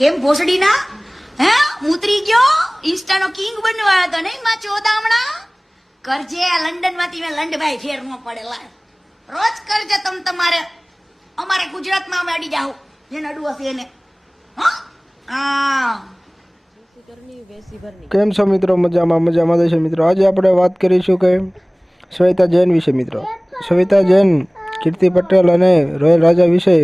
કેમ ભોસડી ના હે ઉતરી ગયો ઇન્સ્ટા નો કિંગ બનવા હતો નહીં માં ચોદામણા કરજે આ લંડન માંથી મેં લંડભાઈ ફેર ન પડેલા રોજ કરજે તમ તમારે અમારે ગુજરાતમાં અમે અડી જાવ જેને અડવું હશે એને હા કેમ છો મિત્રો? મજામાં છે મિત્રો. આજે આપણે વાત કરીશું કે શ્વેતા જૈન વિશે મિત્રો. શ્વેતા જૈન કીર્તિ પટેલ અને રોયલ રાજા વિશે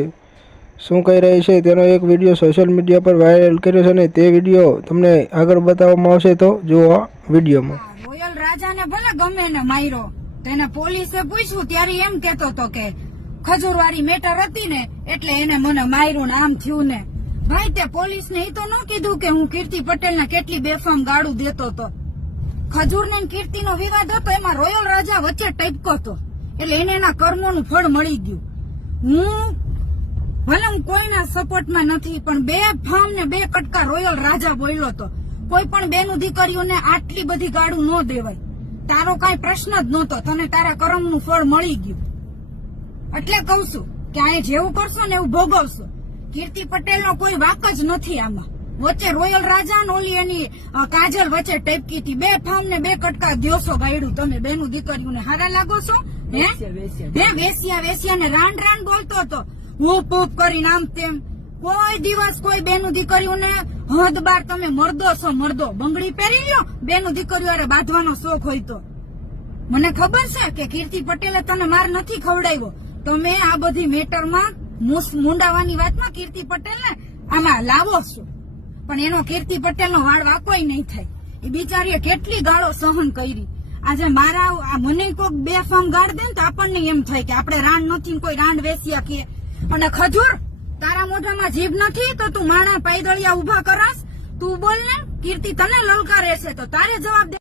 શું કહી રહી છે તેનો એક વિડીયો સોશિયલ મીડિયા પર વાયરલ કર્યો છે અને તે વિડીયો તમને આગળ બતાવવામાં આવશે, તો જુઓ આ વિડીયોમાં. રોયલ રાજાને ભલે ગમે ને માર્યો, તેને પોલીસે પૂછ્યું ત્યારે એમ કેતો હતો કે ખજૂરવાળી મેટર હતી ને એટલે એને મને માર્યું ને આમ થયું ને. ભાઈ તે પોલીસ ને એ તો ન કીધું કે હું કીર્તિ પટેલ ને કેટલી બેફામ ગાળું દેતો હતો. ખજૂર ને કીર્તિ નો વિવાદ હતો, એમાં રોયલ રાજા વચ્ચે ટપકો હતો એટલે એને એના કર્મોનું ફળ મળી ગયું. ભલે હું કોઈના સપોર્ટમાં નથી, પણ બે ફામ ને બે કટકા રોયલ રાજા બોલ્યો હતો. કોઈ પણ બેનું દીકરીઓને આટલી બધી ગાળું ન દેવાય. તારો કઈ પ્રશ્ન જ નહોતો, તને તારા કર્મનું ફળ મળી ગયું. એટલે કઉ છું કે આ જેવું કરશો ને એવું ભોગવશો. કીર્તિ પટેલ નો કોઈ વાક જ નથી આમાં. વચ્ચે રોયલ રાજા ને ઓલી એની કાજલ વચ્ચે ટપકી હતી. બે ફામ ને બે કટકા દ્યોસો ગાયડું. તમે બેનું દીકરીઓને હારા લાગો છો? હે વેસિયા ને રાંડ બોલતો હતો, હું પૂપ કરીને આમ તેમ. કોઈ દિવસ કોઈ બેનું દીકરીઓને હદ બાર તમે મરદો છો મરદો. બંગડી પહેરી લ્યો, બેનું દીકરીઓ બાંધવાનો શોખ હોય તો. મને ખબર છે કે કીર્તિ પટેલે તને માર નથી ખવડાવ્યો. તમે આ બધી મેટરમાં મુંડાવાની વાતમાં કીર્તિ પટેલ ને આમાં લાવો છો, પણ એનો કીર્તિ પટેલ નો વાળ વાકોય નહીં થાય. એ બિચારીએ કેટલી ગાળો સહન કરી. આજે મારા મને કોઈક બે ફામ ગાળ દે ને તો આપણને એમ થાય કે આપણે રાંડ નથી, કોઈ રાંડ વેસ્યા કે. અને ખજૂર, તારા મોઢામાં જીભ નથી તો તું માણા પાયદળિયા ઉભા કરાશ. તું બોલ ને, કીર્તિ તને લલકારે છે તો તારે જવાબ દે.